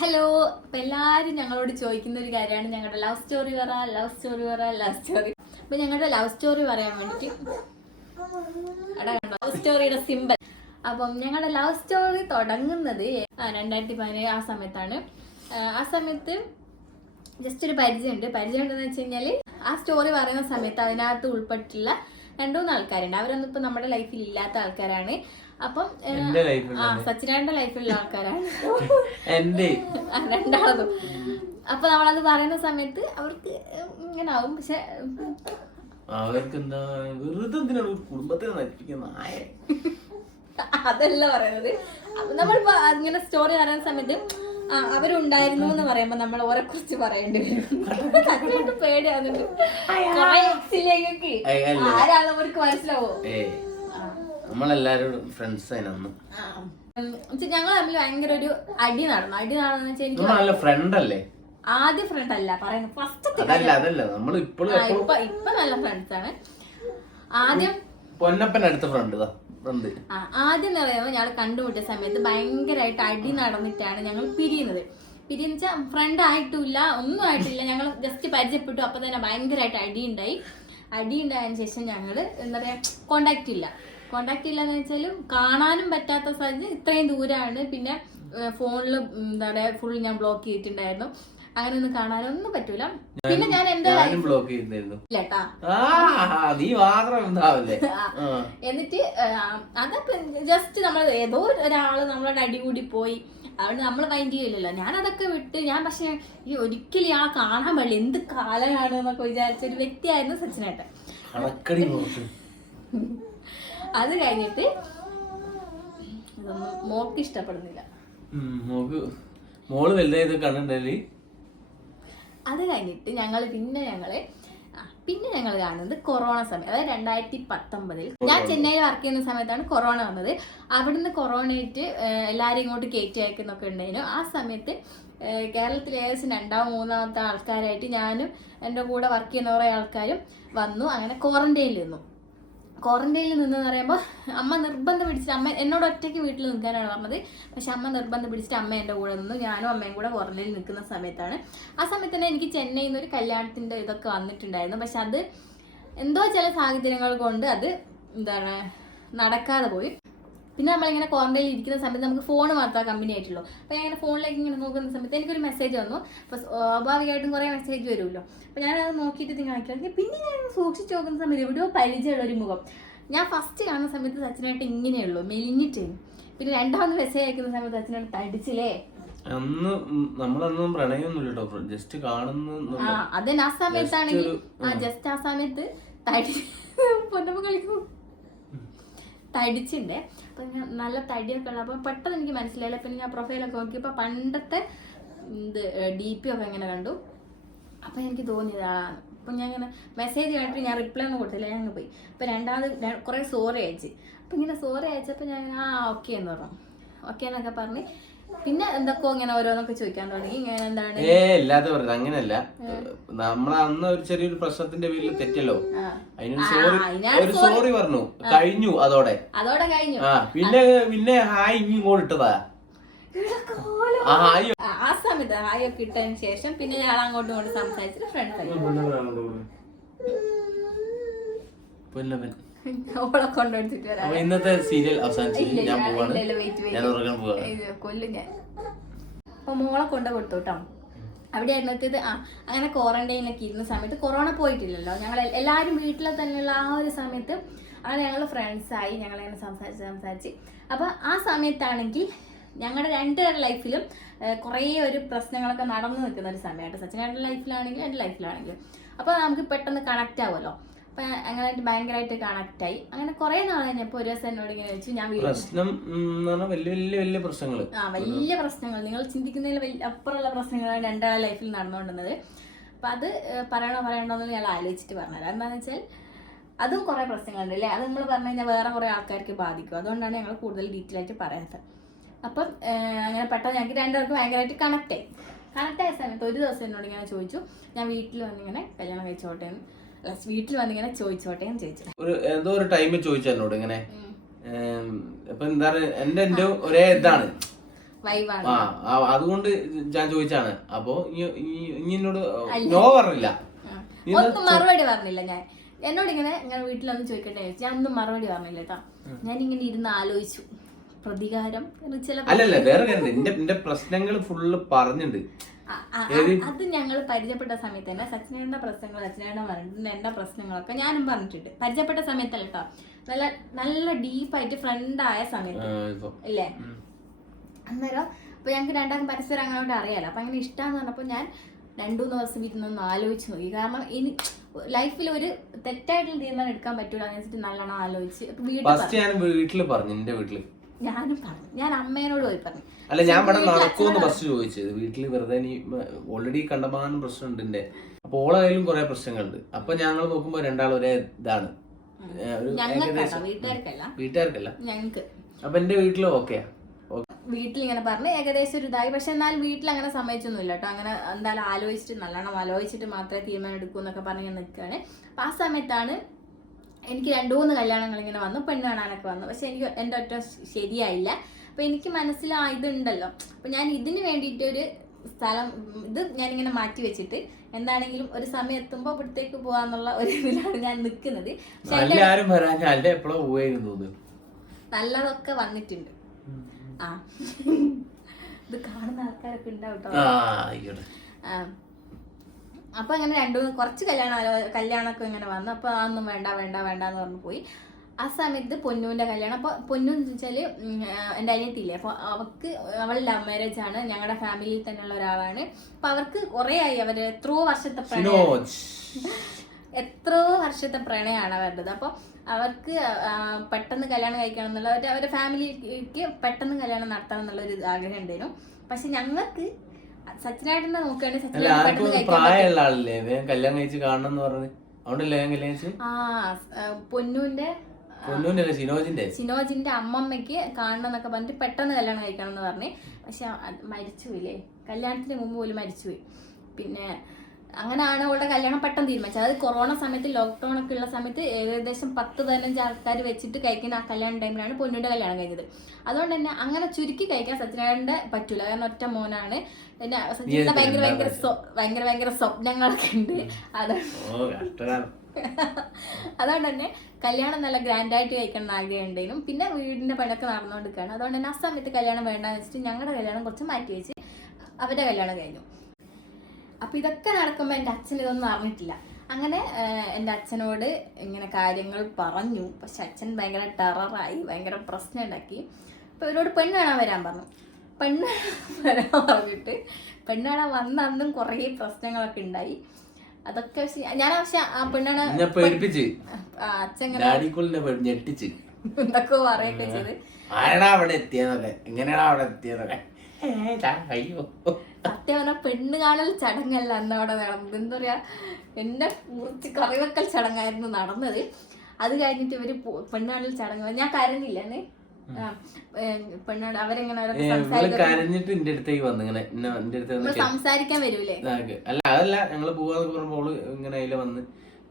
Hello അപ്പൊ എല്ലാരും ഞങ്ങളോട് ചോദിക്കുന്ന ഒരു കാര്യമാണ്. ഞങ്ങളുടെ ലവ് സ്റ്റോറി പറ ലവ് സ്റ്റോറി പറ ലവ് സ്റ്റോറി അപ്പൊ ഞങ്ങളുടെ ലവ് സ്റ്റോറി പറയാൻ വേണ്ടിട്ട് ലവ് സ്റ്റോറിയുടെ സിമ്പിൾ അപ്പം ഞങ്ങളുടെ ലവ് സ്റ്റോറി തുടങ്ങുന്നത് രണ്ടായിരത്തി പതിനേഴ് ആ സമയത്താണ്. ആ, ആ സമയത്ത് ജസ്റ്റ് ഒരു പരിചയമുണ്ട് പരിചയം ഉണ്ടെന്ന് വെച്ച് കഴിഞ്ഞാൽ ആ സ്റ്റോറി പറയുന്ന സമയത്ത് അതിനകത്ത് ഉൾപ്പെട്ടിട്ടുള്ള രണ്ടു മൂന്ന് ആൾക്കാരുണ്ട് അവരൊന്നും ഇപ്പൊ നമ്മുടെ ലൈഫിൽ ഇല്ലാത്ത ആൾക്കാരാണ്. അപ്പം ആ സച്ചിനാന്റെ ലൈഫിലുള്ള ആൾക്കാരാണ്. എന്റെ രണ്ടാളതും അപ്പൊ നമ്മളത് പറയുന്ന സമയത്ത് അവർക്ക് ഇങ്ങനെ ആവും. പക്ഷെ അവർക്ക് എന്താ വെറുതെ എന്തിനാണ് ഒരു കുടുംബത്തിനെ നശിപ്പിക്കുന്ന ആയ അതല്ല പറയുന്നത്. നമ്മൾ നമ്മളിപ്പോ ഇങ്ങനെ സ്റ്റോറി പറയുന്ന സമയത്ത് അവരുണ്ടായിരുന്നു എന്ന് പറയുമ്പോ നമ്മൾ ഓരെ കുറിച്ച് പറയേണ്ടി വരും. പേടിയാകുന്നുണ്ട് പേടിയാവുന്നുണ്ട്. ആരാണ് അവർക്ക് മനസ്സിലാവോ? ഏ നമ്മളെല്ലാരും ഫ്രണ്ട്സ് അതിനൊന്നും ഞങ്ങൾ തമ്മിൽ ഭയങ്കര ഒരു അടി നടന്നു. അടി നടന്നു വെച്ചാൽ എനിക്ക് നല്ല ഫ്രണ്ട് അല്ലേ? ആദ്യ ഫ്രണ്ട് അല്ല പറയുന്നത് ഫസ്റ്റ് അതല്ല അതല്ല. നമ്മൾ ഇപ്പോഴും ഇപ്പൊ ഇപ്പൊ നല്ല ഫ്രണ്ട്സ് ആണ്. ആദ്യം പൊന്നപ്പൻ അടുത്ത ഫ്രണ്ട് ഫ്രണ്ട് ആദ്യം എന്ന് പറയുമ്പോൾ ഞങ്ങൾ കണ്ടുമുട്ടിയ സമയത്ത് ഭയങ്കരമായിട്ട് അടി നടന്നിട്ടാണ് ഞങ്ങൾ പിരിയുന്നത്. പിരിയെന്ന് വെച്ചാൽ ഫ്രണ്ട് ആയിട്ടില്ല ഒന്നും ആയിട്ടില്ല. ഞങ്ങൾ ജസ്റ്റ് പരിചയപ്പെട്ടു. അപ്പൊ തന്നെ ഭയങ്കരമായിട്ട് അടി ഉണ്ടായി. അടി ഉണ്ടായതിനു ശേഷം ഞങ്ങൾ എന്താ പറയാ കോണ്ടാക്ട് ഇല്ല. കോണ്ടാക്ട് ഇല്ല എന്ന് വെച്ചാലും കാണാനും പറ്റാത്ത സാഹചര്യം ഇത്രയും ദൂരമാണ് പിന്നെ ഫോണിൽ എന്താ പറയാ ഫുൾ ഞാൻ ബ്ലോക്ക് ചെയ്തിട്ടുണ്ടായിരുന്നു. അങ്ങനെ ഒന്നും കാണാനൊന്നും പറ്റൂല. പിന്നെ ഞാൻ എന്റെ ബ്ലോക്ക് നീ മാത്രം. എന്നിട്ട് അതൊക്കെ ജസ്റ്റ് നമ്മൾ ഏതോ ഒരാൾ നമ്മളോട് അടികൂടി പോയി. അതുകൊണ്ട് നമ്മൾ മൈൻഡ് ചെയ്യില്ലല്ലോ. ഞാൻ അതൊക്കെ വിട്ട് ഞാൻ പക്ഷെ ഈ ഒരിക്കലും ആ കാണാൻ പാടില്ല. എന്ത് കാലമാണ് എന്നൊക്കെ വിചാരിച്ച ഒരു വ്യക്തിയായിരുന്നു സച്ചിനേട്ടൻ. അത് കഴിഞ്ഞിട്ട് മോക്ക് ഇഷ്ടപ്പെടുന്നില്ല. മോൾ വലുതായത് കണ്ടിട്ടുണ്ടല്ലേ? അത് കഴിഞ്ഞിട്ട് ഞങ്ങൾ പിന്നെ ഞങ്ങൾ പിന്നെ ഞങ്ങൾ കാണുന്നത് കൊറോണ സമയം അതായത് രണ്ടായിരത്തി പത്തൊമ്പതിൽ. ഞാൻ ചെന്നൈയിൽ വർക്ക് ചെയ്യുന്ന സമയത്താണ് കൊറോണ വന്നത്. അവിടുന്ന് കൊറോണയായിട്ട് എല്ലാവരും ഇങ്ങോട്ട് കയറ്റി അയക്കുന്നൊക്കെ ഉണ്ടായിരുന്നു. ആ സമയത്ത് കേരളത്തിലെ കേരളത്തിൽ ഏകദേശം രണ്ടാം മൂന്നാമത്തെ ആൾക്കാരായിട്ട് ഞാനും എന്റെ കൂടെ വർക്ക് ചെയ്യുന്ന കുറേ ആൾക്കാരും വന്നു. അങ്ങനെ ക്വാറന്റൈനിൽ നിന്നു. ക്വാറന്റൈനിൽ നിന്നെന്ന് പറയുമ്പോൾ അമ്മ നിർബന്ധം പിടിച്ചിട്ട് അമ്മ എന്നോട് ഒറ്റയ്ക്ക് വീട്ടിൽ നിൽക്കാനാണ് പറഞ്ഞത്. പക്ഷെ അമ്മ നിർബന്ധം പിടിച്ചിട്ട് അമ്മ എന്റെ കൂടെ നിന്നു. ഞാനും അമ്മയും കൂടെ ക്വാറന്റൈനിൽ നിൽക്കുന്ന സമയത്താണ്. ആ സമയത്ത് തന്നെ എനിക്ക് ചെന്നൈയിൽ നിന്ന് ഒരു കല്യാണത്തിന്റെ ഇതൊക്കെ വന്നിട്ടുണ്ടായിരുന്നു. പക്ഷെ അത് എന്തോ ചില സാഹചര്യങ്ങൾ കൊണ്ട് അത് എന്താണ് നടക്കാതെ പോയി. പിന്നെ നമ്മളിങ്ങനെ ക്വാറന്റൈനിൽ ഇരിക്കുന്ന സമയത്ത് നമുക്ക് ഫോൺ മാത്രമേ കമ്പനി ആയിട്ടുള്ളൂ. അപ്പോൾ ഞാൻ ഇങ്ങനെ ഫോണിലേക്ക് ഇങ്ങനെ നോക്കുന്ന സമയത്ത് എനിക്കൊരു മെസ്സേജ് വന്നു. അപ്പോൾ സ്വാഭാവികമായിട്ടും കുറേ മെസ്സേജ് വരുമല്ലോ. അപ്പോൾ ഞാനത് നോക്കിയിട്ട് ഇത് കാണിക്കുന്നത് പിന്നെ ഞാൻ സൂക്ഷിച്ച് നോക്കുന്ന സമയത്ത് എവിടെയോ പരിചയമുള്ള ഒരു മുഖം. ഞാൻ ഫസ്റ്റ് കാണുന്ന സമയത്ത് സച്ചിനായിട്ട് ഇങ്ങനെയുള്ളൂ മെലിഞ്ഞിട്ട്. പിന്നെ രണ്ടാമത് മെസ്സേജ് അയക്കുന്ന സമയത്ത് സച്ചിനായിട്ട് തടിച്ചില്ലേ? അന്ന് നമ്മളന്നും പ്രണയമൊന്നുമില്ല കേട്ടോ ജസ്റ്റ് കാണുന്ന ആ അതിന് ആ സമയത്താണെങ്കിൽ ആ ജസ്റ്റ് ആ സമയത്ത് തടി പൊന്നമ്മ കളിക്കും തടിച്ചിണ്ട്. അപ്പൊ ഞാൻ നല്ല തടിയൊക്കെ ഉള്ള അപ്പൊ പെട്ടെന്ന് എനിക്ക് മനസ്സിലായില്ല. പിന്നെ ഞാൻ പ്രൊഫൈലൊക്കെ നോക്കിയപ്പോ പണ്ടത്തെ ഇത് ഡി പി ഒക്കെ ഇങ്ങനെ കണ്ടു? അപ്പൊ എനിക്ക് തോന്നിയതാണ് അപ്പൊ ഞാൻ ഇങ്ങനെ മെസ്സേജ് കണ്ടിട്ട് ഞാൻ റിപ്ലൈ ഒന്നും കൊടുത്തില്ല. ഞാൻ അങ്ങ് പോയി. അപ്പൊ രണ്ടാമത് കുറേ സോറി അയച്ച്. അപ്പൊ ഇങ്ങനെ സോറി അയച്ചപ്പോ ഞാൻ ഇങ്ങനെ, ആ ഓക്കെ എന്ന് പറഞ്ഞു. ഓക്കെ എന്നൊക്കെ പറഞ്ഞ് പിന്നെ എന്തൊക്കെയോ ഇങ്ങനെ ഓരോന്നൊക്കെ ചോദിക്കാൻ തുടങ്ങി. ഇങ്ങനെ എന്താണ്? ഏ അല്ലാതെ പറഞ്ഞത്. അങ്ങനല്ല നമ്മൾ അന്ന് ഒരു ചെറിയൊരു പ്രശ്നത്തിന്റെ പേരിൽ തെറ്റല്ലോ. ആ. അതിനൊരു സോറി ഒരു സോറി പറഞ്ഞു. കഴിഞ്ഞു അതോടെ. അതോടെ കഴിഞ്ഞു. ആ പിന്നെ പിന്നെ ഹായ് ഇനി ഇങ്ങോട്ട് ഇട്ടതാ. ആ ഹായ്. ആ, ആ സമയത്ത് ഹായ് ഒക്കെ ഇട്ടതിന് ശേഷം പിന്നെ ഞാൻ അങ്ങോട്ടും ഇങ്ങോട്ടും സംസാരിച്ചിട്ട് ഫ്രണ്ട്സ് ആയി. വരാം. അപ്പൊ ഇന്നത്തെ സീരിയൽ അവസാനിച്ചു ഞാൻ പോവാണ്. ഞാൻ ഉറങ്ങാൻ പോവാണ്. കൊല്ലും ഞാൻ. അപ്പൊ മോളെ കൊണ്ട് കൊടുത്തു കേട്ടോ. അവിടെ എണ്ണത്തിയത് ആ അങ്ങനെ ക്വാറന്റൈനിലൊക്കെ ഇരുന്ന സമയത്ത് കൊറോണ പോയിട്ടില്ലല്ലോ. ഞങ്ങൾ എല്ലാരും എല്ലാവരും വീട്ടിലെ തന്നെയുള്ള ആ ഒരു സമയത്ത് അങ്ങനെ ഞങ്ങൾ ഫ്രണ്ട്സായി ഞങ്ങൾ അങ്ങനെ സംസാരിച്ച് സംസാരിച്ച്. അപ്പോൾ ആ സമയത്താണെങ്കിൽ ഞങ്ങളുടെ രണ്ടുപേരുടെ ലൈഫിലും കുറേ ഒരു പ്രശ്നങ്ങളൊക്കെ നടന്നു നിൽക്കുന്ന ഒരു സമയമായിട്ട് സച്ചിനായിട്ട് ലൈഫിലാണെങ്കിലും എന്റെ ലൈഫിലാണെങ്കിലും അപ്പോൾ നമുക്ക് പെട്ടെന്ന് കണക്റ്റ് ആവുമല്ലോ. അപ്പം അങ്ങനെ ഭയങ്കരമായിട്ട് കണക്റ്റ് ആയി അങ്ങനെ കുറേ നാൾ കഴിഞ്ഞപ്പോൾ ഒരു ദിവസം എന്നോട് ഇങ്ങനെ ചോദിച്ചു ഞാൻ വീട്ടിൽ പ്രശ്നം എന്ന് പറഞ്ഞാൽ വലിയ വലിയ വലിയ പ്രശ്നങ്ങൾ. ആ വലിയ പ്രശ്നങ്ങൾ. നിങ്ങൾ ചിന്തിക്കുന്നതിൽ വലിയ അപ്പുറമുള്ള പ്രശ്നങ്ങളാണ് രണ്ടാളെ ലൈഫിൽ നടന്നുകൊണ്ടിരുന്നത്. അപ്പം അത് പറയണോ പറയണോ എന്ന് ഞാൻ ആലോചിച്ചിട്ട് പറഞ്ഞുതരാം എന്താണെന്ന് വെച്ചാൽ അതും കുറേ പ്രശ്നങ്ങളുണ്ട് അല്ലേ? അത് നമ്മൾ പറഞ്ഞു കഴിഞ്ഞാൽ വേറെ കുറേ ആൾക്കാർക്ക് ബാധിക്കും. അതുകൊണ്ടാണ് ഞങ്ങൾ കൂടുതൽ ഡീറ്റെയിൽ ആയിട്ട് പറയാത്തത്. അപ്പം അങ്ങനെ പെട്ടെന്ന് ഞങ്ങൾക്ക് രണ്ടുപേർക്കും ഭയങ്കരമായിട്ട് കണക്ട് ആയി. കണക്ട് ആയ സമയത്ത് ഒരു ദിവസം എന്നോട് ഇങ്ങനെ ചോദിച്ചു ഞാൻ വീട്ടിൽ വന്നിങ്ങനെ കല്യാണം കഴിച്ചോട്ടെ എന്ന്. വീട്ടിൽ വന്നിങ്ങനെ ചോദിച്ചോട്ടെ എന്ന് ചോദിച്ചു. ഒരു എന്തോ ഒരു ടൈമിൽ ചോദിച്ചു എന്നോട് ഇങ്ങനെ. അപ്പൊ എന്താണ് എന്റെ എന്റെ ഒരേ ഇതാണ്. ആ അതുകൊണ്ട് ഞാൻ ചോദിച്ചാണ് അപ്പൊ ഇനി എന്നോട് നോ പറഞ്ഞില്ല. ഒന്നും മറുപടി പറഞ്ഞില്ല ഞാൻ. എന്നോട് ഇങ്ങനെ ഇങ്ങനെ വീട്ടിലൊന്നും ചോദിക്കട്ടെ ഞാൻ ഒന്നും മറുപടി പറഞ്ഞില്ല കേട്ടോ. ഞാൻ ഇങ്ങനെ ഇരുന്ന് ആലോചിച്ചു. പ്രതികാരം അല്ലല്ല വേറെ എന്റെ പ്രശ്നങ്ങൾ ഫുള്ള് പറഞ്ഞിട്ടുണ്ട് അത് ഞങ്ങൾ പരിചയപ്പെട്ട സമയത്ത് തന്നെ സച്ചിനേണ്ട പ്രശ്നങ്ങൾ സച്ചിനേണ്ട പറഞ്ഞിട്ടുണ്ട് എന്റെ പ്രശ്നങ്ങളൊക്കെ ഞാനും പറഞ്ഞിട്ടുണ്ട്. പരിചയപ്പെട്ട സമയത്തല്ല കേട്ടോ നല്ല നല്ല ഡീപ്പായിട്ട് ഫ്രണ്ടായ സമയത്ത്. അല്ലേ ഇല്ലേ? അന്നേരം അപ്പൊ ഞങ്ങൾക്ക് രണ്ടാം പരസ്പരം അങ്ങോട്ട് അറിയാലോ. അപ്പൊ അങ്ങനെ ഇഷ്ടമെന്ന് പറഞ്ഞപ്പോൾ ഞാൻ രണ്ടു മൂന്ന് ദിവസം ഇരുന്നൊന്ന് നിന്ന് ആലോചിച്ച് നോക്കി. കാരണം ഇനി ലൈഫിൽ ഒരു തെറ്റായിട്ടുള്ള തീരുമാനം എടുക്കാൻ പറ്റൂല എന്ന് വെച്ചിട്ട് നല്ലോണം ആലോചിച്ച് വീട്ടിൽ പറഞ്ഞു. എന്റെ വീട്ടിൽ. ഞാനും പറഞ്ഞു. ഞാൻ അമ്മേനോട് പോയി പറഞ്ഞു. അല്ല ഞാൻ ഇവിടെ നടക്കുമെന്ന് ഫസ്റ്റ് ചോദിച്ചത്. വീട്ടിൽ വെറുതെ നീ ഓൾറെഡി കണ്ടമാനം പ്രശ്നമുണ്ട് എന്റെ അപ്പൊ ഓളായാലും കുറെ പ്രശ്നങ്ങളുണ്ട്. അപ്പൊ ഞങ്ങൾ നോക്കുമ്പോ രണ്ടാളും ഒരേ ഇതാണ്. ഒരു ഏകദേശം വീട്ടുകാർക്കല്ല. വീട്ടുകാർക്കല്ല. ഞങ്ങൾക്ക് അപ്പൊ എന്റെ വീട്ടിലും ഓക്കെയാ വീട്ടിൽ ഇങ്ങനെ പറഞ്ഞ് ഏകദേശം ഒരു ഇതായി. പക്ഷെ എന്നാൽ വീട്ടിൽ അങ്ങനെ സമ്മതിച്ചൊന്നുമില്ല കേട്ടോ. അങ്ങനെ എന്തായാലും ആലോചിച്ചിട്ട് നല്ലോണം ആലോചിച്ചിട്ട് മാത്രമേ തീരുമാനം എടുക്കൂന്നൊക്കെ പറഞ്ഞ് ഞാൻ നിൽക്കുകയാണ് അപ്പൊ ആ സമയത്താണ് എനിക്ക് രണ്ടു മൂന്ന് കല്യാണങ്ങൾ ഇങ്ങനെ വന്നു പെണ്ണ് കാണാനൊക്കെ വന്നു. പക്ഷെ എനിക്ക് എന്റെ ഒറ്റ ശരിയായില്ല. അപ്പം എനിക്ക് മനസ്സിലായതുണ്ടല്ലോ അപ്പൊ ഞാൻ ഇതിന് വേണ്ടിയിട്ട് ഒരു സ്ഥലം ഇത് ഞാൻ ഇങ്ങനെ മാറ്റി വെച്ചിട്ട് എന്താണെങ്കിലും ഒരു സമയം എത്തുമ്പോ ഇവിടത്തേക്ക് പോകാന്നുള്ള ഒരു ഇതിലാണ് ഞാൻ നിൽക്കുന്നത് നല്ലതൊക്കെ വന്നിട്ടുണ്ട്. ആ. ഇത് കാണുന്ന ആൾക്കാരൊക്കെ ഉണ്ടാവും കേട്ടോ ആ ആയിക്കോട്ടെ ആ. അപ്പൊ അങ്ങനെ രണ്ടു മൂന്ന് കുറച്ച് കല്യാണ കല്യാണമൊക്കെ ഇങ്ങനെ വന്നു. അപ്പൊ അതൊന്നും വേണ്ട വേണ്ട വേണ്ട എന്ന് പറഞ്ഞു പോയി. ആ സമയത്ത് പൊന്നുവിന്റെ കല്യാണം. അപ്പൊ പൊന്നു എന്ന് വെച്ചാൽ എന്റെ അനിയത്തില്ലേ എന്റെ അനിയത്തിയില്ലേ? അപ്പൊ അവർക്ക് അവൾ ലവ് മാരേജ് ആണ്. ഞങ്ങളുടെ ഫാമിലിയിൽ തന്നെയുള്ള ഒരാളാണ്. അപ്പൊ അവർക്ക് കുറെ ആയി. അവർ എത്രയോ വർഷത്തെ പ്രണയം. എത്രയോ വർഷത്തെ പ്രണയമാണ് അവരുടേത്. അപ്പോൾ അവർക്ക് പെട്ടെന്ന് കല്യാണം കഴിക്കണം എന്നുള്ള ഒരു അവരുടെ ഫാമിലിക്ക് പെട്ടെന്ന് കല്യാണം നടത്തണം എന്നുള്ള ഒരു ആഗ്രഹം ഉണ്ടായിരുന്നു. പക്ഷെ ഞങ്ങൾക്ക് സച്ചിനായിട്ടെ നോക്കുകയാണെങ്കിൽ അല്ല സച്ചിനായിട്ട് ആർക്കും പെട്ടെന്ന് കഴിക്കാൻ പ്രായമുള്ള ആളല്ലേ? വേഗം കല്യാണം കഴിച്ച് കാണണം എന്ന് പറഞ്ഞ്. അതുകൊണ്ടല്ലേ ഞാൻ കല്യാണം കഴിച്ചു ആ പൊന്നൂന്റെ അല്ലേ? സിനോജിന്റെ? സിനോജിന്റെ അമ്മമ്മയ്ക്ക് കാണണം എന്നൊക്കെ പറഞ്ഞിട്ട് പെട്ടെന്ന് കല്യാണം കഴിക്കണം എന്ന് പറഞ്ഞ്. പക്ഷെ മരിച്ചുപോയില്ലേ? കല്യാണത്തിന് മുമ്പ് പോലും മരിച്ചുപോയി. പിന്നെ അങ്ങനെയാണ് അവളുടെ കല്യാണം പെട്ടെന്ന് തീരുമാനിച്ചത്. അതായത് കൊറോണ സമയത്ത് ലോക്ക്ഡൗൺ ഒക്കെ ഉള്ള സമയത്ത് ഏകദേശം പത്ത് പതിനഞ്ച് ആൾക്കാർ വെച്ചിട്ട് കഴിക്കുന്ന ആ കല്യാണ ടൈമിലാണ് പൊന്നിയുടെ കല്യാണം കഴിഞ്ഞത്. അതുകൊണ്ട് തന്നെ അങ്ങനെ ചുരുക്കി കഴിക്കാൻ സത്യനാരായണന്റെ പറ്റൂല. കാരണം ഒറ്റ മോനാണ്. പിന്നെ സത്യന്റെ ഭയങ്കര ഭയങ്കര ഭയങ്കര ഭയങ്കര സ്വപ്നങ്ങളൊക്കെ ഉണ്ട്. അതാണ് അതുകൊണ്ട് തന്നെ കല്യാണം നല്ല ഗ്രാൻഡ് ആയിട്ട് കഴിക്കണം എന്ന് ആഗ്രഹം ഉണ്ടെങ്കിലും പിന്നെ വീടിന്റെ പണിയൊക്കെ നടന്നുകൊണ്ടിരിക്കുകയാണ്. അതുകൊണ്ട് തന്നെ ആ സമയത്ത് കല്യാണം വേണ്ടെന്ന് വെച്ചിട്ട് ഞങ്ങളുടെ കല്യാണം കുറച്ച് മാറ്റി വെച്ച് അവരുടെ കല്യാണം കഴിഞ്ഞു. അപ്പൊ ഇതൊക്കെ നടക്കുമ്പോൾ എന്റെ അച്ഛൻ ഇതൊന്നും അറിഞ്ഞിട്ടില്ല. അങ്ങനെ എന്റെ എന്റെ അച്ഛനോട് ഇങ്ങനെ കാര്യങ്ങൾ പറഞ്ഞു. പക്ഷെ അച്ഛൻ ഭയങ്കര ടെററായി ഭയങ്കര പ്രശ്നം ഉണ്ടാക്കി അപ്പൊ ഇവരോട് പെണ്ണ് വേണം വരാൻ പറഞ്ഞു. പെണ്ണ് വരാൻ പറഞ്ഞിട്ട് പെണ്ണ് കാണാൻ വന്ന അന്നും കുറേ പ്രശ്നങ്ങളൊക്കെ ഉണ്ടായി. അതൊക്കെ ഞാൻ പക്ഷെ ആ പെണ്ണാണ് അച്ഛൻ ഞെട്ടിച്ച്. എന്തൊക്കെ പറയൊക്കെ ചെയ്ത്. ആരടാ അവിടെ എത്തിയതൊക്കെ എങ്ങനെയാടാ അവിടെ എത്തിയതൊക്കെ അയ്യോ സത്യം പറഞ്ഞ പെണ്ണ് കാണൽ ചടങ്ങല്ല അന്ന് അവിടെ നടന്നത്. എന്താ പറയാ എന്നെ മുറിച്ച് കറിവെക്കൽ ചടങ്ങായിരുന്നു നടന്നത്. അത് കഴിഞ്ഞിട്ട് ഇവർ പോ- പെണ്ണ് കാണൽ ചടങ്ങ് ഞാൻ കരഞ്ഞില്ല പെണ്ണാട് അവരെങ്ങനെ കരഞ്ഞിട്ട് എന്റെ അടുത്തേക്ക് വന്നു ഇങ്ങനെ എന്റെ അടുത്ത് സംസാരിക്കാൻ വരൂലേ? അല്ല അതല്ല ഞങ്ങൾ പോവാന്നൊക്കെ പറഞ്ഞപ്പോൾ ഇങ്ങനെ അതിലെ വന്ന്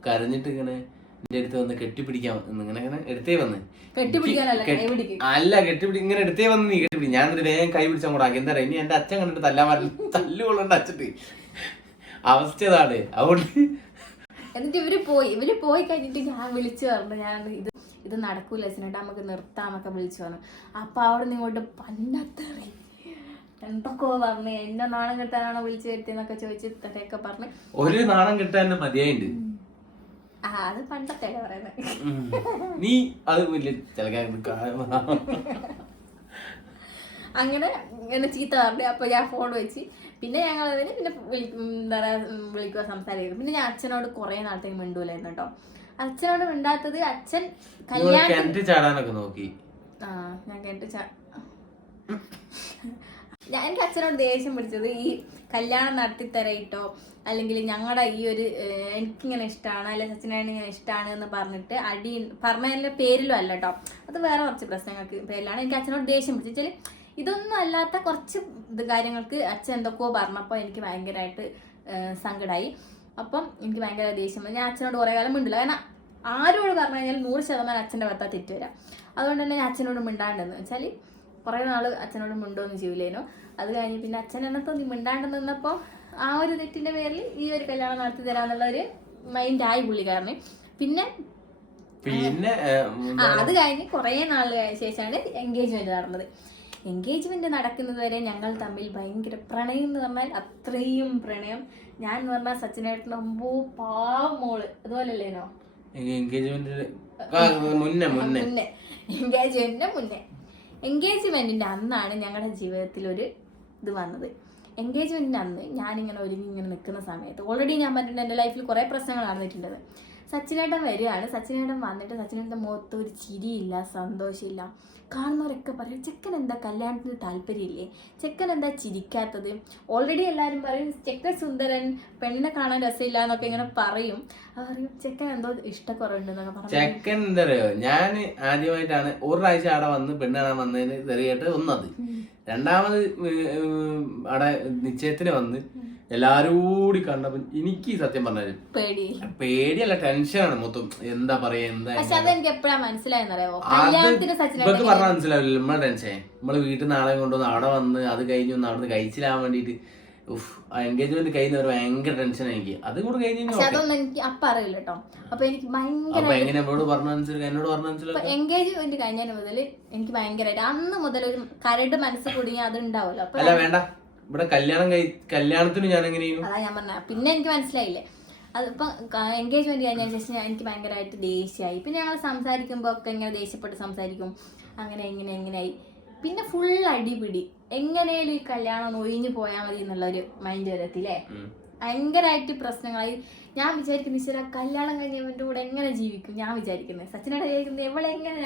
കരഞ്ഞിട്ട് ഇങ്ങനെ എന്റെ അടുത്ത് വന്ന് കെട്ടിപ്പിടിക്കാൻ ഇങ്ങനെ ഇങ്ങനെ എടുത്തേ വന്ന്. കെട്ടി- അല്ല കെട്ടിപ്പിടി ഇങ്ങനെ എടുത്തേ വന്ന് നീ കെട്ടിപ്പിടി. ഞാൻ എന്നിട്ട് വേഗം കൈ പിടിച്ചാൽ ആക്കി എന്താ പറയാ ഇനി എന്റെ അച്ഛൻ കണ്ടിട്ട് തല്ലാൻ മാറി തല്ലുകൊള്ളണ്ട അച്ഛട്ട് അവസ്ഥ ഇതാണ്. അതുകൊണ്ട് എന്നിട്ട് ഇവർ പോയി. ഇവർ പോയി കഴിഞ്ഞിട്ട് ഞാൻ വിളിച്ചു പറഞ്ഞു ഞാൻ ഇത് ഇത് നടക്കൂല അച്ഛനേട്ടാ നമുക്ക് നിർത്താന്നൊക്കെ വിളിച്ചു പറഞ്ഞു. അപ്പൊ അവിടെ നിന്ന് ഇങ്ങോട്ട് പന്നത്തറി. എന്തൊക്കെയോ പറഞ്ഞു. എന്നെ നാണം കെട്ടാനാണോ വിളിച്ചു വരുത്തിയെന്നൊക്കെ ചോദിച്ചു ഇത്രയൊക്കെ പറഞ്ഞ്. ഒരു നാണം കിട്ടാൻ ആ അത് പണ്ടത്തെ പറയുന്നത് ഉം. നീ അത് വലിയ അങ്ങനെ എന്നെ ചീത്ത പറഞ്ഞു അപ്പൊ ഞാൻ ഫോൺ വെച്ച്. പിന്നെ ഞങ്ങൾ അതിന് പിന്നെ എന്താ പറയാ വിളിക്കുക സംസാരിക്കും പിന്നെ ഞാൻ അച്ഛനോട് കുറെ നാളത്തേക്ക് മിണ്ടൂലായിരുന്നു കേട്ടോ. അച്ഛനോട് മിണ്ടാത്തത് അച്ഛൻ കല്യാണം നോക്കി. ആ ഞാൻ കേട്ട് ച- ഞാൻ എനിക്ക് അച്ഛനോട് ദേഷ്യം പിടിച്ചത് ഈ കല്യാണം നടത്തി തരയിട്ടോ അല്ലെങ്കിൽ ഞങ്ങളുടെ ഈ ഒരു എനിക്കിങ്ങനെ ഇഷ്ടമാണ് അല്ലെങ്കിൽ സച്ചിനായിട്ട് ഇങ്ങനെ ഇഷ്ടമാണ് എന്ന് പറഞ്ഞിട്ട് അടി പറഞ്ഞതിന്റെ പേരിലും അല്ല കേട്ടോ അത് വേറെ കുറച്ച് പ്രശ്നങ്ങൾക്ക് പേരിലാണ്. എനിക്ക് അച്ഛനോട് ദേഷ്യം വെച്ചാൽ ഇതൊന്നും അല്ലാത്ത കുറച്ച് ഇത് കാര്യങ്ങൾക്ക് അച്ഛൻ എന്തൊക്കെയോ പറഞ്ഞപ്പോൾ എനിക്ക് ഭയങ്കരമായിട്ട് സങ്കടമായി അപ്പം എനിക്ക് ഭയങ്കര ദേഷ്യം. ഞാൻ അച്ഛനോട് കുറേ കാലം മിണ്ടില്ല. കാരണം ആരോട് പറഞ്ഞു കഴിഞ്ഞാൽ നൂറ് ശതമാനം അച്ഛന്റെ ഭർത്താവ് തെറ്റ് വരാം. അതുകൊണ്ട് തന്നെ ഞാൻ അച്ഛനോട് മിണ്ടാണ്ടെന്ന് വെച്ചാൽ കുറേ നാൾ അച്ഛനോട് മിണ്ടോന്ന് ചെയ്യൂലേനു? അത് കഴിഞ്ഞ് പിന്നെ അച്ഛൻ എന്നെ തോന്നി മിണ്ടാണ്ട് നിന്നപ്പോൾ ആ ഒരു തെറ്റിന്റെ പേരിൽ ഈ ഒരു കല്യാണം നടത്തി തരാന്നുള്ള ഒരു മൈൻഡായി പുള്ളിക്കാരന്. പിന്നെ പിന്നെ അത് കഴിഞ്ഞ് കുറേ നാൾ ശേഷമാണ് എൻഗേജ്മെന്റ് നടന്നത്. എൻഗേജ്മെന്റ് നടക്കുന്നത് വരെ ഞങ്ങൾ തമ്മിൽ ഭയങ്കര പ്രണയം എന്ന് പറഞ്ഞാൽ അത്രയും പ്രണയം. ഞാൻ എന്ന് പറഞ്ഞാൽ സച്ചിനായിട്ട് അമ്പോ പാവമോൾ അതുപോലല്ലേനോ എൻഗേജ്മെന്റ് മുന്നേ മുന്നേ. എൻഗേജ്മെന്റിന്റെ മുന്നേ. എൻഗേജ്മെന്റിന്റെ അന്നാണ് ഞങ്ങളുടെ ജീവിതത്തിൽ ഒരു ഇത് വന്നത്. എൻഗേജ്മെന്റിന്റെ അന്ന് ഞാനിങ്ങനെ ഒരുങ്ങി ഇങ്ങനെ നിൽക്കുന്ന സമയത്ത് ഓൾറെഡി ഞാൻ പറഞ്ഞിട്ടുണ്ട് എന്റെ ലൈഫിൽ കുറേ പ്രശ്നങ്ങൾ നടന്നിട്ടുണ്ട് സച്ചിനേട്ടൻ വരികയാണ്. സച്ചിനേട്ടൻ വന്നിട്ട് സച്ചിനേട്ടന്റെ മുഖത്ത് ഒരു ചിരിയില്ല സന്തോഷമില്ല. കാണുന്നവരൊക്കെ പറയും ചെക്കൻ എന്താ കല്യാണത്തിന് താല്പര്യമില്ലേ? ചെക്കൻ എന്താ ചിരിക്കാത്തത്? ഓൾറെഡി എല്ലാവരും പറയും ചെക്കൻ സുന്ദരൻ പെണ്ണിനെ കാണാൻ രസമില്ല എന്നൊക്കെ ഇങ്ങനെ പറയും. പറയും ചെക്കൻ എന്തോ ഇഷ്ടക്കുറവുണ്ടെന്നൊക്കെ പറഞ്ഞു ചെക്കൻ എന്താ ഞാൻ ആദ്യമായിട്ടാണ് ഒരാഴ്ച അവിടെ വന്ന് പെണ്ണ് കാണാൻ വന്നതിന് തെറിയിട്ട് ഒന്നത് രണ്ടാമത് അവിടെ നിശ്ചയത്തിന് വന്ന് എല്ലാരും കൂടി കണ്ടപ്പോ എനിക്ക് സത്യം പറഞ്ഞാൽ പേടി. പേടിയല്ല ടെൻഷനാണ് മൊത്തം. എന്താ പറയാ എന്താ പക്ഷെ അതെനിക്ക് എപ്പോഴാ മനസ്സിലായെന്നറിയാവോ? അത് കല്യാണത്തിന് ഇവർക്ക് സച്ചിനേട്ടൻ പറഞ്ഞാൽ മനസ്സിലാവില്ല നമ്മളെ ടെൻഷൻ നമ്മൾ വീട്ടിൽ നിന്ന് ആളെ കൊണ്ടുവന്ന് അവിടെ വന്ന് അത് കഴിഞ്ഞ് വന്ന് അവിടെ കഴിച്ചിലാവാൻ വേണ്ടിട്ട് എൻഗേജ്മെന്റ് കഴിയുന്ന ഒരു ഭയങ്കര ടെൻഷൻ എനിക്ക്. അതും കൂടെ കഴിഞ്ഞു പക്ഷെ അതൊന്നും എനിക്ക് അപ്പ അറിയില്ല കേട്ടോ. അപ്പൊ എനിക്ക് ഭയങ്കര എന്നോട് പറഞ്ഞ പറഞ്ഞ എൻഗേജ്മെന്റ് കഴിഞ്ഞതിന് മുതൽ എനിക്ക് ഭയങ്കരമായിട്ട് അന്ന് മുതൽ ഒരു കരട് മനസ്സിൽ കുടുങ്ങി അത് ഉണ്ടാവുമല്ലോ. അല്ല വേണ്ട. ഇവിടെ കല്യാണം കഴി കല്യാണത്തിന് ഞാൻ എങ്ങനെയും അതാ ഞാൻ പറഞ്ഞ. പിന്നെ എനിക്ക് മനസ്സിലായില്ലേ? അതിപ്പോ എൻഗേജ്മെന്റ് കഴിഞ്ഞ ശേഷം ഞാൻ എനിക്ക് ഭയങ്കരമായിട്ട് ദേഷ്യമായി. പിന്നെ ഞങ്ങൾ സംസാരിക്കുമ്പോൾ ഒക്കെ ഇങ്ങനെ ദേഷ്യപ്പെട്ട് സംസാരിക്കും. അങ്ങനെ ഇങ്ങനെ എങ്ങനെയായി പിന്നെ ഫുൾ അടിപിടി. എങ്ങനെയാലും ഈ കല്യാണം ഒഴിഞ്ഞു പോയാൽ മതി എന്നുള്ള ഒരു മൈൻഡ് വരത്തില്ലേ ഭയങ്കരമായിട്ട് പ്രശ്നങ്ങളായി. ഞാൻ വിചാരിക്കുന്നു ഈശ്വര കല്യാണം കഴിഞ്ഞവന്റെ കൂടെ എങ്ങനെ ജീവിക്കും? ഞാൻ വിചാരിക്കുന്നത് സച്ചിനോട് വിചാരിക്കുന്നത് എവിടെ എങ്ങനെ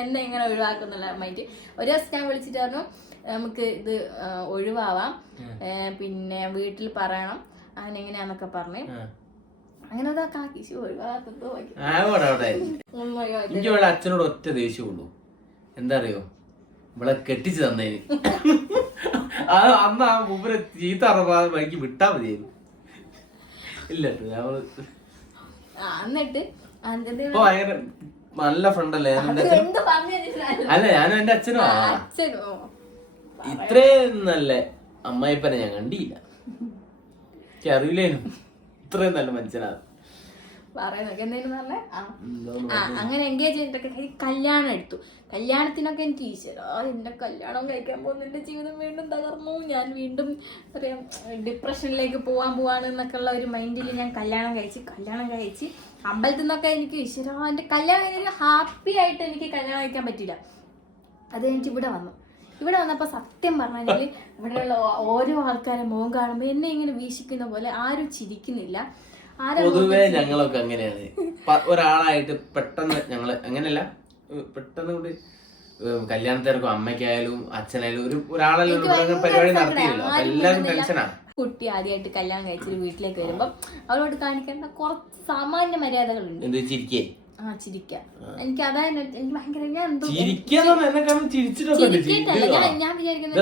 എന്നെ ഇങ്ങനെ ഒഴിവാക്കുന്നില്ല മൈൻഡ് ഒരു ദിവസം ഞാൻ വിളിച്ചിട്ട് പറഞ്ഞു നമുക്ക് ഇത് ഒഴിവാവാം. പിന്നെ വീട്ടിൽ പറയണം. അങ്ങനെ എങ്ങനെയാന്നൊക്കെ പറഞ്ഞ്. അങ്ങനെ എനിക്ക് ഇവിടെ അച്ഛനോട് ഒറ്റ ദേഷ്യമുള്ളൂ എന്താ അറിയോ ഇവിടെ കെട്ടിച്ച് തന്നേന് അന്ന് ആ മുമ്പിലെ ചീത്ത വഴിക്ക് വിട്ടാ മതിയായിരുന്നു. ഇല്ല ഞങ്ങൾ എന്നിട്ട് ഭയങ്കര നല്ല ഫ്രണ്ട് അല്ലേ. അല്ല ഞാനും എന്റെ അച്ഛനും ഇത്രയും നല്ല അമ്മായിപ്പനെ ഞാൻ കണ്ടില്ല. എനിക്ക് അറിയില്ലേനു. ഇത്രയും നല്ല മനുഷ്യനാണ്. ആ. അങ്ങനെ എൻഗേജ് ചെയ്തിട്ടൊക്കെ കല്യാണം എടുത്തു. കല്യാണത്തിനൊക്കെ എനിക്ക് ഈശ്വരോ എന്റെ കല്യാണം കഴിക്കാൻ പോകുന്ന എന്റെ ജീവിതം വീണ്ടും തകർന്നു. ഞാൻ വീണ്ടും പറയാം ഡിപ്രഷനിലേക്ക് പോവാൻ പോവാണ് എന്നൊക്കെ ഉള്ള ഒരു മൈൻഡിൽ ഞാൻ കല്യാണം കഴിച്ച് കല്യാണം കഴിച്ച് അമ്പലത്തിൽ നിന്നൊക്കെ എനിക്ക് ഈശ്വര എന്റെ കല്യാണം കഴിഞ്ഞ ഹാപ്പി ആയിട്ട് എനിക്ക് കല്യാണം കഴിക്കാൻ പറ്റില്ല അത് എനിക്ക് ഇവിടെ വന്നു. ഇവിടെ വന്നപ്പോൾ സത്യം പറഞ്ഞാൽ ഇവിടെയുള്ള ഓരോ ആൾക്കാരെ മുഖം കാണുമ്പോൾ എന്നെ ഇങ്ങനെ വീശിക്കുന്ന പോലെ ആരും ചിരിക്കുന്നില്ല. ആരും പൊതുവെ ഞങ്ങളൊക്കെ അങ്ങനെയാണ്. ഒരാളായിട്ട് പെട്ടെന്ന് ഞങ്ങൾ അങ്ങനെയല്ല പെട്ടെന്ന് കൂടി കല്യാണത്തിനർക്കും അമ്മയ്ക്കായാലും അച്ഛനായാലും ഒരു ഒരാളെല്ലാം എനിക്ക് പരിപാടി. നടത്തിയില്ല എല്ലാവരും ടെൻഷനാണ് കുട്ടി ആദ്യമായിട്ട് കല്യാണം കഴിച്ചിട്ട് വീട്ടിലേക്ക് വരുമ്പോൾ അവരോട് കാണിക്കേണ്ട കുറച്ച് സാമാന്യ മര്യാദകളുണ്ട്. എന്ത് ചിരിക്കേ? ആ ചിരിക്ക. എനിക്ക് അതായത് എനിക്ക് ഭയങ്കര ഞാൻ എന്തോ ചിരിക്കട്ടല്ല ഞാൻ ഞാൻ വിചാരിക്കുന്നത്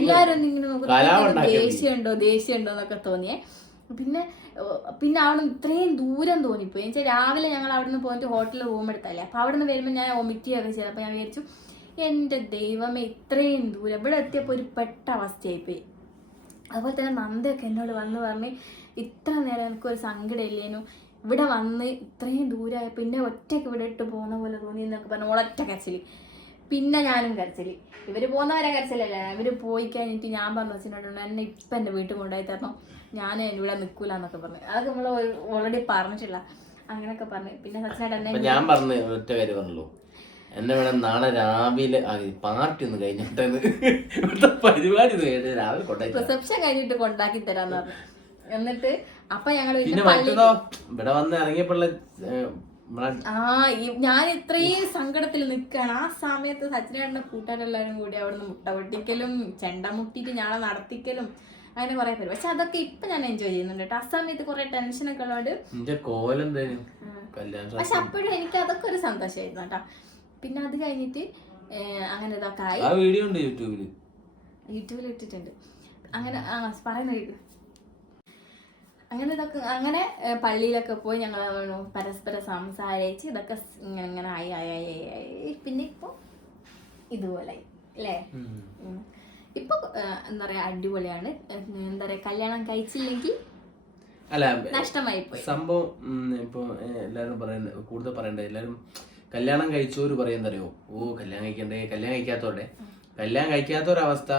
എല്ലാവരും ഇങ്ങനെ നോക്കുന്നത്. ദേഷ്യമുണ്ടോ ദേഷ്യമുണ്ടോ എന്നൊക്കെ തോന്നിയേ. പിന്നെ പിന്നെ അവിടെ ഇത്രയും ദൂരം തോന്നിപ്പോയി. എന്നുവെച്ചാൽ രാവിലെ ഞങ്ങൾ അവിടെ നിന്ന് പോയിട്ട് ഹോട്ടലിൽ റൂം എടുത്തല്ലേ. അപ്പൊ അവിടെ നിന്ന് വരുമ്പോൾ ഞാൻ വൊമിറ്റ് ചെയ്യുകയൊക്കെ ചെയ്തു. അപ്പോൾ ഞാൻ വിചാരിച്ചു എന്റെ ദൈവമേ ഇത്രയും ദൂരം. ഇവിടെ എത്തിയപ്പോൾ ഒരു പെട്ട അവസ്ഥയായി അവസ്ഥയായിപ്പോയി. അതുപോലെ തന്നെ നന്ദയൊക്കെ എന്നോട് വന്ന് പറഞ്ഞ് ഇത്ര നേരം എനിക്കൊരു സങ്കടം ഇല്ലേനു ഇവിടെ വന്ന് ഇത്രയും ദൂരമായ പിന്നെ ഒറ്റയ്ക്ക് ഇവിടെ ഇട്ട് പോകുന്ന പോലെ തോന്നി എന്നൊക്കെ പറഞ്ഞു ഒളൊറ്റ കരച്ചിൽ. പിന്നെ ഞാനും കരച്ചിൽ. ഇവർ പോകുന്നവരെ കരച്ചിലല്ല? ഇവർ പോയി കഴിഞ്ഞിട്ട് ഞാൻ പറഞ്ഞു വെച്ചിട്ടുണ്ടോ എന്നെ ഇപ്പം എന്റെ വീട്ടിൽ കൊണ്ടുപോയി തരണം. ഞാൻ ഇവിടെ നിൽക്കൂല എന്നൊക്കെ പറഞ്ഞു. അതൊക്കെ നമ്മൾ ഓൾറെഡി പറഞ്ഞിട്ടില്ല അങ്ങനെയൊക്കെ പറഞ്ഞു. പിന്നെ സച്ചിനായിട്ട് എന്നെ ഞാൻ പറഞ്ഞു ഒറ്റ കാര്യം പറഞ്ഞല്ലോ എന്നെ വേണം നാളെ രാവിലെ പാർട്ടി ഒന്ന് കഴിഞ്ഞിട്ടത്. ഇവിടുത്തെ പരിപാടി കഴിഞ്ഞിട്ട് രാവിലെ കൊണ്ടായി റിസപ്ഷൻ കഴിഞ്ഞിട്ട് കൊണ്ടാക്കി തരാന്ന് എന്നിട്ട് അപ്പൊ ഞങ്ങൾ പിന്നെ മറ്റേതോ ഇവിടെ വന്ന് ഇറങ്ങിയപ്പോഴുള്ള ആ ഞാൻ ഇത്രയും സങ്കടത്തിൽ നിൽക്കുകയാണ് ആ സമയത്ത് സച്ചിനേട്ടന്റെ കൂട്ടുകാരെല്ലാവരും കൂടി അവിടുന്ന് മുട്ട പൊട്ടിക്കലും ചെണ്ട മുട്ടിയിട്ട് ഞാളെ നടത്തിക്കലും അങ്ങനെ കുറെ പേര്. പക്ഷെ അതൊക്കെ ഇപ്പൊ ഞാൻ എൻജോയ് ചെയ്യുന്നുണ്ട് കേട്ടോ. ആ സമയത്ത് കുറെ ടെൻഷനൊക്കെ ഉള്ളതുകൊണ്ട് എന്റെ കോലെന്തേനും കല്യാണം പക്ഷെ അപ്പോഴും എനിക്ക് അതൊക്കെ ഒരു സന്തോഷമായിരുന്നു കേട്ടോ. പിന്നെ അത് കഴിഞ്ഞിട്ട് അങ്ങനെ ഇതൊക്കെ ആയി ആ വീഡിയോ ഉണ്ട് യൂട്യൂബിൽ. യൂട്യൂബിൽ ഇട്ടിട്ടുണ്ട്. അങ്ങനെ ആ പറയുന്ന അങ്ങനെ ഇതൊക്കെ അങ്ങനെ പള്ളിയിലൊക്കെ പോയി ഞങ്ങൾ പരസ്പരം സംസാരിച്ച് ഇതൊക്കെ ഇങ്ങനെ ഇങ്ങനെ ആയി ആയി ആയി ആയി പിന്നെ ഇപ്പോൾ ഇതുപോലെ അല്ലേ. ഇപ്പൊ എന്താ പറയാ അടിപൊളിയാണ്. എന്താ പറയാ കല്യാണം കഴിച്ചില്ലെങ്കിൽ അല്ല നഷ്ടമായി പോയി സംഭവം ഇപ്പൊ എല്ലാരും പറയണ്ട കൂടുതൽ പറയണ്ട എല്ലാരും കല്യാണം കഴിച്ചവര് പറയുന്നറിയോ? ഓ കല്യാണം കഴിക്കണ്ടേ? കല്യാണം കഴിക്കാത്തവരുടെ കല്യാണം കഴിക്കാത്തൊരവസ്ഥ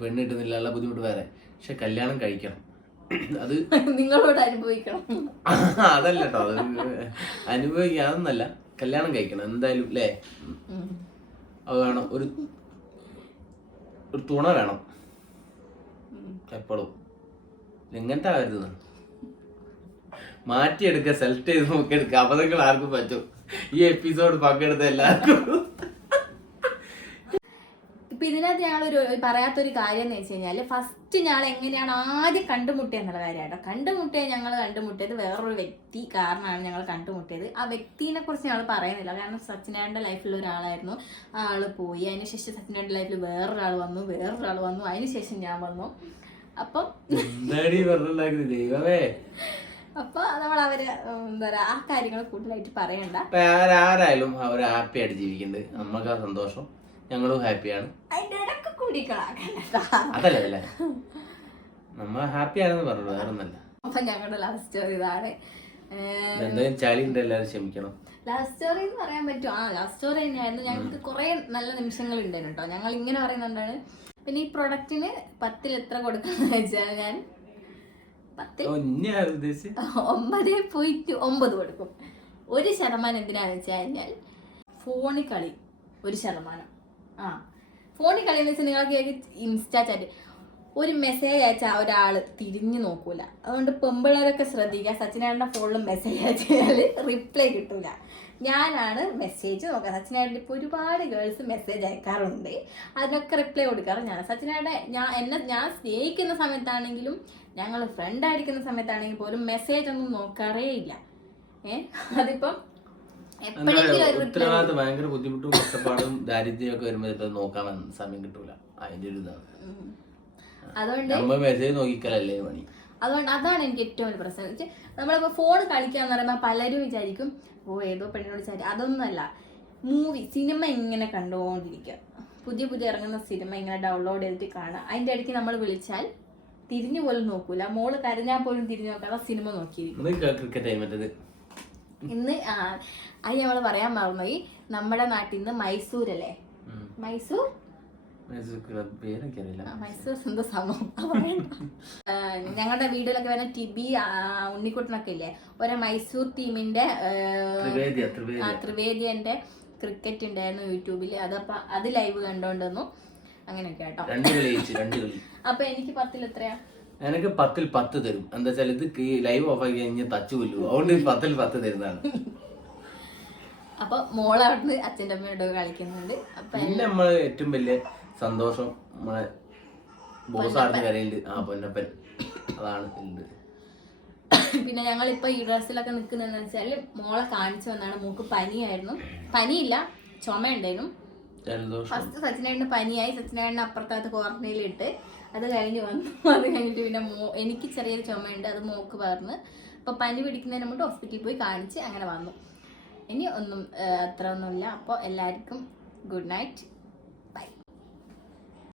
പെണ്ണ് കിട്ടുന്നില്ല ബുദ്ധിമുട്ട് വേറെ. പക്ഷെ കല്യാണം കഴിക്കണം. അത് നിങ്ങളോട് അനുഭവിക്കണം. അതല്ല കേട്ടോ അത് അനുഭവിക്കാതെന്നല്ല കല്യാണം കഴിക്കണം എന്തായാലും അല്ലേ. അത് വേണം. ഒരു ഒരു തുണ വേണം. എപ്പോഴും എങ്ങനത്തെ ആവരുത്. മാറ്റിയെടുക്കുക സെലക്ട് ചെയ്ത് നോക്കിയെടുക്കുക അബദ്ധങ്ങൾ ആർക്കും പറ്റും. ഈ എപ്പിസോഡ് പങ്കെടുത്ത എല്ലാവർക്കും. ഇപ്പൊ ഇതിനകത്ത് ഞങ്ങളൊരു പറയാത്തൊരു കാര്യം എന്ന് വെച്ച് കഴിഞ്ഞാൽ ഫസ്റ്റ് ഞങ്ങൾ എങ്ങനെയാണ് ആദ്യം കണ്ടുമുട്ടിയത് എന്നുള്ള കാര്യം കേട്ടോ കണ്ടുമുട്ടിയത് ഞങ്ങൾ കണ്ടുമുട്ടിയത് വേറൊരു വ്യക്തി കാരണമാണ് ഞങ്ങൾ കണ്ടുമുട്ടിയത്. ആ വ്യക്തിനെ കുറിച്ച് ഞങ്ങൾ പറയുന്നില്ല. കാരണം സച്ചിനായുടെ ലൈഫിൽ ഒരാളായിരുന്നു. ആ ആൾ പോയി. അതിനുശേഷം സച്ചിനായുടെ ലൈഫിൽ വേറൊരാൾ വന്നു. വേറൊരാൾ വന്നു. അതിനുശേഷം ഞാൻ വന്നു. അപ്പം അപ്പൊ നമ്മൾ അവർ എന്താ പറയാ ആ കാര്യങ്ങൾ കൂടുതലായിട്ട് പറയണ്ട. ആരായാലും അവർ ഹാപ്പി ആയിട്ട് ജീവിക്കുന്നത് നമ്മക്ക് ആ സന്തോഷം ഞങ്ങളും ഹാപ്പിയാണ് അതിന്റെ ഇടയ്ക്ക് കൂടി അതല്ല അതല്ലേ? നമ്മ ഹാപ്പിയാണെന്ന് പറഞ്ഞു വേറെ ഒന്നല്ല അപ്പൊ ഞങ്ങളുടെ ലാസ്റ്റ് സ്റ്റോറി ഇതാണ്. ചളി ഉണ്ട് എല്ലാവരും ക്ഷമിക്കണം. ലവ് സ്റ്റോറി എന്ന് പറയാൻ പറ്റുമോ ആ ലവ് സ്റ്റോറി തന്നെയായിരുന്നു. ഞങ്ങൾക്ക് കുറെ നല്ല നിമിഷങ്ങൾ ഉണ്ടായിരുന്നു കേട്ടോ. ഞങ്ങൾ ഇങ്ങനെ പറയുന്നുണ്ടാണ് പിന്നെ ഈ പ്രൊഡക്റ്റിന് പത്തിൽ എത്ര കൊടുക്കാന്ന് വെച്ചാൽ ഞാൻ ഉദ്ദേശിച്ച്? ഒമ്പത് പോയിന്റ് ഒമ്പത് കൊടുക്കും. ഒരു ശതമാനം എന്തിനാന്ന് വെച്ച് കഴിഞ്ഞാൽ ഫോണിൽ കളി ഒരു ശതമാനം. ആ ഫോണിൽ കളി എന്ന് വെച്ചാൽ നിങ്ങൾക്ക് ഇൻസ്റ്റാ ചാറ്റ് ഒരു മെസ്സേജ് അയച്ചാൽ ഒരാൾ തിരിഞ്ഞു നോക്കൂല. അതുകൊണ്ട് പെമ്പിള്ളേരൊക്കെ ശ്രദ്ധിക്കുക സച്ചിനേട്ടന്റെ ഫോണിൽ മെസ്സേജ് അയച്ചാൽ റിപ്ലൈ കിട്ടൂല. ഞാനാണ് മെസ്സേജ് നോക്കുക സച്ചിനായിട്ട് ഇപ്പോൾ ഒരുപാട് ഗേൾസ് മെസ്സേജ് അയക്കാറുണ്ട്. അതിനൊക്കെ റിപ്ലൈ കൊടുക്കാറ് ഞാൻ സച്ചിനായിട്ട് ഞാൻ എന്നെ ഞാൻ സ്നേഹിക്കുന്ന സമയത്താണെങ്കിലും ഞങ്ങൾ ഫ്രണ്ട് ആയിരിക്കുന്ന സമയത്താണെങ്കിൽ പോലും മെസ്സേജ് ഒന്നും നോക്കാറേ ഇല്ല. ഏഹ് അതിപ്പം ഉത്തരവാദിത്തം ഭയങ്കര ബുദ്ധിമുട്ടും കഷ്ടപ്പാടും ദാരിദ്ര്യം ഒക്കെ വരുമ്പോൾ ഇപ്പൊ നോക്കാൻ സമയം കിട്ടൂല. അതിന്റെ ഒരു ഇതാണ്. അതുകൊണ്ട് നമ്മ മെസ്സേജ് നോക്കിക്കലല്ലേ പണി? അതുകൊണ്ട് അതാണ് എനിക്ക് ഏറ്റവും വലിയ പ്രശ്നം. വെച്ചാൽ നമ്മളിപ്പോൾ ഫോൺ കളിക്കാന്ന് പറയുമ്പോൾ പലരും വിചാരിക്കും ഓ ഏതോ പെണ്ണിനോട് വിചാരിക്കും. അതൊന്നുമല്ല. മൂവി സിനിമ ഇങ്ങനെ കണ്ടുകൊണ്ടിരിക്കുക പുതിയ പുതിയ ഇറങ്ങുന്ന സിനിമ ഇങ്ങനെ ഡൗൺലോഡ് ചെയ്തിട്ട് കാണുക. അതിന്റെ ഇടയ്ക്ക് നമ്മൾ വിളിച്ചാൽ തിരിഞ്ഞു പോലും നോക്കൂല. മോൾ കരഞ്ഞാൽ പോലും തിരിഞ്ഞു നോക്കാതെ സിനിമ നോക്കിയിരിക്കും. ഇന്ന് അത് നമ്മൾ പറയാൻ മറന്നുപോയി. നമ്മുടെ നാട്ടിൽ നിന്ന് മൈസൂരല്ലേ? മൈസൂർ? ക്ലബ് പേരൊക്കെ അറിയില്ല മൈസൂർ ഞങ്ങളുടെ വീട്ടിലൊക്കെ വരുന്ന ടിബി ഉണ്ണിക്കുട്ടനൊക്കെ ഇല്ലേ? ഒരു മൈസൂർ ടീമിന്റെ ത്രിവേദിയന്റെ ക്രിക്കറ്റ് ഉണ്ടായിരുന്നു യൂട്യൂബിൽ. അതപ്പോ അത് ലൈവ് കണ്ടോണ്ടിരുന്നു. അങ്ങനെയൊക്കെ കേട്ടോ. അപ്പൊ എനിക്ക് പത്തിൽ എത്രയാ? എനിക്ക് പത്തിൽ പത്ത് തരും. എന്താ വെച്ചാൽ ഇത് ലൈവ് ഓഫ് ആക്കി കഴിഞ്ഞാൽ തച്ചു കൊല്ലു അതുകൊണ്ട് പത്തിൽ പത്ത് തരുന്നതാണ്. അപ്പൊ മോളവിടുന്ന് അച്ഛന്റെ അമ്മയോട് കളിക്കുന്നുണ്ട്. അപ്പൊ നമ്മൾ ഏറ്റവും വലിയ സന്തോഷം നമ്മളെ ബോസ് ആടുന്ന കരയുണ്ട് ആ പൊന്നപ്പൻ. അതാണ് ഉണ്ട് പിന്നെ ഞങ്ങൾ ഇപ്പൊ ഈ ഡ്രസ്സിലൊക്കെ നിൽക്കുന്നതെന്ന് വെച്ചാൽ മോളെ കാണിച്ചു വന്നാണ്. മൂക്ക് പനിയായിരുന്നു. പനിയില്ല. ചുമ ഉണ്ടായിരുന്നു ജലദോഷം. ഫസ്റ്റ് സച്ചിനേട്ടന് പനിയായി. സച്ചിനേട്ടന് അപ്പുറത്തകത്ത് ക്വാറന്റൈനിലിട്ട് അത് കഴിഞ്ഞ് വന്നു. അത് കഴിഞ്ഞിട്ട് പിന്നെ മോ എനിക്ക് ചെറിയൊരു ചുമയുണ്ട്. അത് മോക്ക് പകർന്ന്. അപ്പോൾ പനി പിടിക്കുന്നതിന് മുമ്പ് ഹോസ്പിറ്റലിൽ പോയി കാണിച്ച് അങ്ങനെ വന്നു. ഇനി ഒന്നും അത്ര ഒന്നുമില്ല. അപ്പോൾ എല്ലാവർക്കും ഗുഡ് നൈറ്റ്.